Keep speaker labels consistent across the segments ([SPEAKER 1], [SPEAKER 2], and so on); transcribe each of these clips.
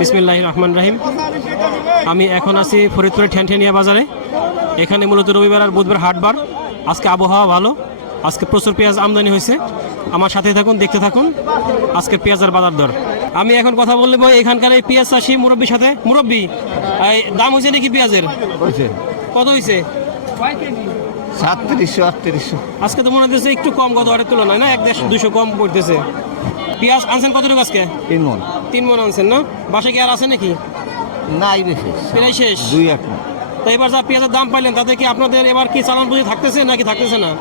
[SPEAKER 1] বিসমিল্লাহ রহমান রাহিম। আমি এখন আছি ফরিদপুরের ঠ্যানঠেনিয়া বাজারে। এখানে মূলত রবিবার আর বুধবার হাটবার আজকে আবহাওয়া ভালো। আজকে প্রচুর পেঁয়াজ আমদানি হয়েছে। আমার সাথে থাকুন দেখতে থাকুন। আজকে পেঁয়াজের বাজার দর। আমি এখন কথা বললে এখানকার এই পেঁয়াজ চাষি মুরব্বীর সাথে। মুরব্বী এই দাম হয়েছে নাকি পেঁয়াজের? কত হয়েছে?
[SPEAKER 2] সাতত্রিশশো আটত্রিশশো।
[SPEAKER 1] আজকে তো মনে হচ্ছে একটু কম গত হাটের তুলনায় না? এক দেড়শো দুশো কম পড়তেছে। পেঁয়াজ আনছেন কতটুকু আজকে?
[SPEAKER 2] তিন মন।
[SPEAKER 1] তিন মন আনছেন না? বাসে কি আর আছে নাকি?
[SPEAKER 2] নাই
[SPEAKER 1] প্রায় শেষ?
[SPEAKER 2] দুই এক
[SPEAKER 1] তো এবার যা পেঁয়াজের দাম পাইলেন তাতে কি আপনাদের এবার কি চালান পুঁজি থাকতেছে নাকি থাকতেছে না?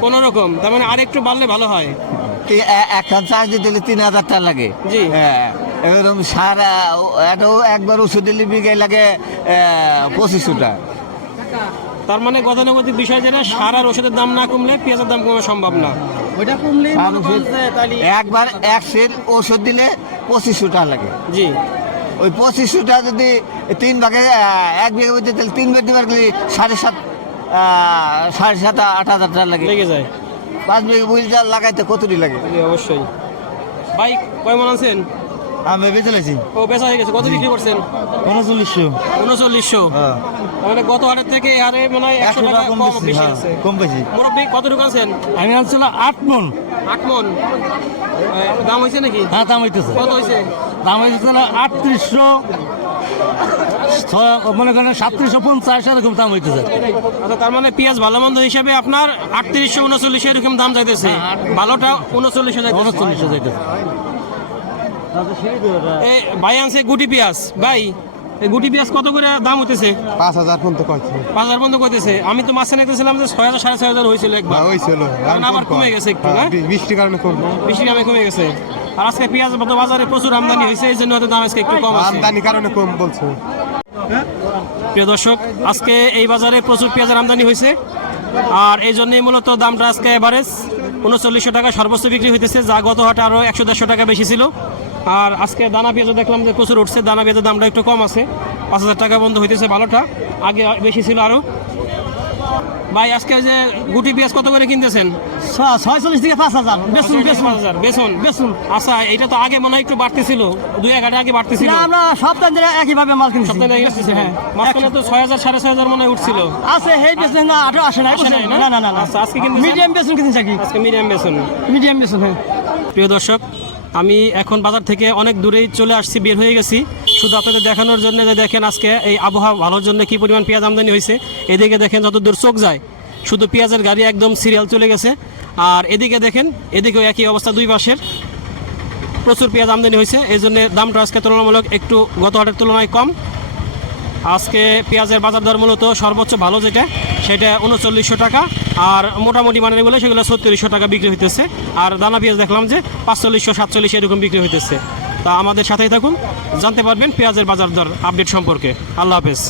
[SPEAKER 2] কোনো রকম
[SPEAKER 1] তার মানে আর একটু বাড়লে ভালো হয়।
[SPEAKER 2] তি- এ- একখান চার্জ দিলে তিন হাজার টাকা লাগে।
[SPEAKER 1] জি।
[SPEAKER 2] হ্যাঁ এরকম সারা এটাও একবার ওষুধ দিলে বিঘে লাগে পঁচিশশো টাকা।
[SPEAKER 1] তার মানে গতানুগতিক বিষয় যেটা সার আর ওষুধের দাম না কমলে পেঁয়াজের দাম কমা সম্ভব না। ওইটা কমলে
[SPEAKER 2] একবার এক সের ওষুধ দিলে পঁচিশশো টাকা লাগে।
[SPEAKER 1] জি।
[SPEAKER 2] ওই পঁচিশশো টাকা যদি তিন ভাগে এক বিঘে মধ্যে তাহলে তিন বেগ দিবার গেলে সাড়ে সাত সাড়ে সাত আট হাজার টাকা লাগে।
[SPEAKER 1] লেগে যায়।
[SPEAKER 2] পাঁচ বিঘে যা লাগাইতে কতটি লাগে?
[SPEAKER 1] অবশ্যই। ভাই কয় মন আনছেন?
[SPEAKER 2] আমি বেঁচে লেছি
[SPEAKER 1] ও বেচা হয়ে গেছে। কত বিক্রি করছেন?
[SPEAKER 2] উনচল্লিশশো।
[SPEAKER 1] উনচল্লিশশো।
[SPEAKER 2] হ্যাঁ।
[SPEAKER 1] মানে গত হাটের থেকে আরে মনে হয় একশো টাকা কম বেশি আছে।
[SPEAKER 2] কম বেশি।
[SPEAKER 1] মুরব্বী কত আনছেন
[SPEAKER 3] আমি আনছিলাম আট মন।
[SPEAKER 1] আট মন। দাম হয়েছে নাকি?
[SPEAKER 3] হ্যাঁ দাম হইতেছে।
[SPEAKER 1] কত হয়েছে
[SPEAKER 3] দাম হইতেছে না আটত্রিশশো। মনে করেন সাতত্রিশশো পঞ্চাশ এরকম দাম হইতেছে।
[SPEAKER 1] আচ্ছা তার মানে পেঁয়াজ ভালো মন্দ হিসাবে আপনার আটত্রিশশো উনচল্লিশ এরকম দাম যাইতেছে। ভালোটা উনচল্লিশশো যাইতেছে।
[SPEAKER 3] উনচল্লিশশো যাইতেছে।
[SPEAKER 1] ভাই আনছে গুটি পেঁয়াজ। ভাই গুটি পেঁয়াজ কত করে দাম হইতেছে?
[SPEAKER 4] পাঁচ হাজার পর্যন্ত কয়েছে
[SPEAKER 1] পাঁচ হাজার পর্যন্ত কইতেছে। আমি তো মাঝখানে যে ছয় হাজার সাড়ে ছয় হাজার হয়েছিল একবার।
[SPEAKER 4] ওই ছিল
[SPEAKER 1] আবার কমে গেছে একটু না
[SPEAKER 4] বৃষ্টির কারণে কম।
[SPEAKER 1] বৃষ্টির দামে কমে গেছে। আর আজকে পেঁয়াজ বাজারে প্রচুর আমদানি হয়েছে এই জন্য হয়তো দাম আজকে একটু কম আছে।
[SPEAKER 4] আমদানি কারণে কম বলছে।
[SPEAKER 1] প্রিয় দর্শক আজকে এই বাজারে প্রচুর পেঁয়াজের আমদানি হয়েছে আর এই জন্যই মূলত দামটা আজকে এভারেজ উনচল্লিশশো টাকা সর্বোচ্চ বিক্রি হইতেছে যা গত হাটে আরও একশো দেড়শো টাকা বেশি ছিল। আর আজকে দানা পেঁয়াজও দেখলাম যে প্রচুর উঠছে দানা পেঁয়াজের দামটা একটু কম আছে। পাঁচ হাজার টাকা বন্ধ হইতেছে ভালোটা আগে বেশি ছিল আরও ভাই আজকে যে গুটি পেঁয়াজ কত করে কিনতেছেন?
[SPEAKER 3] ছয়চল্লিশ থেকে পাঁচ হাজার। বেসুন বেসুন।
[SPEAKER 1] হাজার বেসন?
[SPEAKER 3] বেসুন।
[SPEAKER 1] আচ্ছা এটা তো আগে মনে হয় একটু বাড়তেছিল দুই এক আগে বাড়তেছিল।
[SPEAKER 3] না, আমরা সপ্তাহ ধরে একইভাবে মাল কিনছি।
[SPEAKER 1] সপ্তাহে আসতেছে, হ্যাঁ। মাঝখানে তো ছয় হাজার সাড়ে ছয় হাজার মনে হয় উঠছিল।
[SPEAKER 3] আছে হেই বেসুন না আঠো আসে না? না? না না
[SPEAKER 1] আচ্ছা, আজকে কিনতেছেন?
[SPEAKER 3] মিডিয়াম বেসুন কিনছি কি।
[SPEAKER 1] আজকে মিডিয়াম বেসন।
[SPEAKER 3] মিডিয়াম বেসুন হ্যাঁ।
[SPEAKER 1] প্রিয় দর্শক আমি এখন বাজার থেকে অনেক দূরেই চলে আসছি, বের হয়ে গেছি। শুধু আপনাদের দেখানোর জন্য যে দেখেন আজকে এই আবহাওয়া ভালোর জন্য কি পরিমাণ পেঁয়াজ আমদানি হয়েছে। এদিকে দেখেন যত দূর চোখ যায়, শুধু পেঁয়াজের গাড়ি একদম সিরিয়াল চলে গেছে। আর এদিকে দেখেন, এদিকেও একই অবস্থা দুই পাশের। প্রচুর পেঁয়াজ আমদানি হয়েছে এই জন্য দামটা আজকে তুলনামূলক একটু গত হাটের তুলনায় কম। আজকে পেঁয়াজের বাজার দর মূলত সর্বোচ্চ ভালো যেটা, সেটা উনচল্লিশশো টাকা, আর মোটামুটি মানের বলে সেগুলো ছত্রিশশো টাকা বিক্রি হইতেছে। আর দানা পেঁয়াজ দেখলাম যে পাঁচচল্লিশশো, সাতচল্লিশ এরকম বিক্রি হইতেছে। তা আমাদের সাথেই থাকুন, জানতে পারবেন পেঁয়াজের বাজার দর আপডেট সম্পর্কে। আল্লাহ হাফেজ।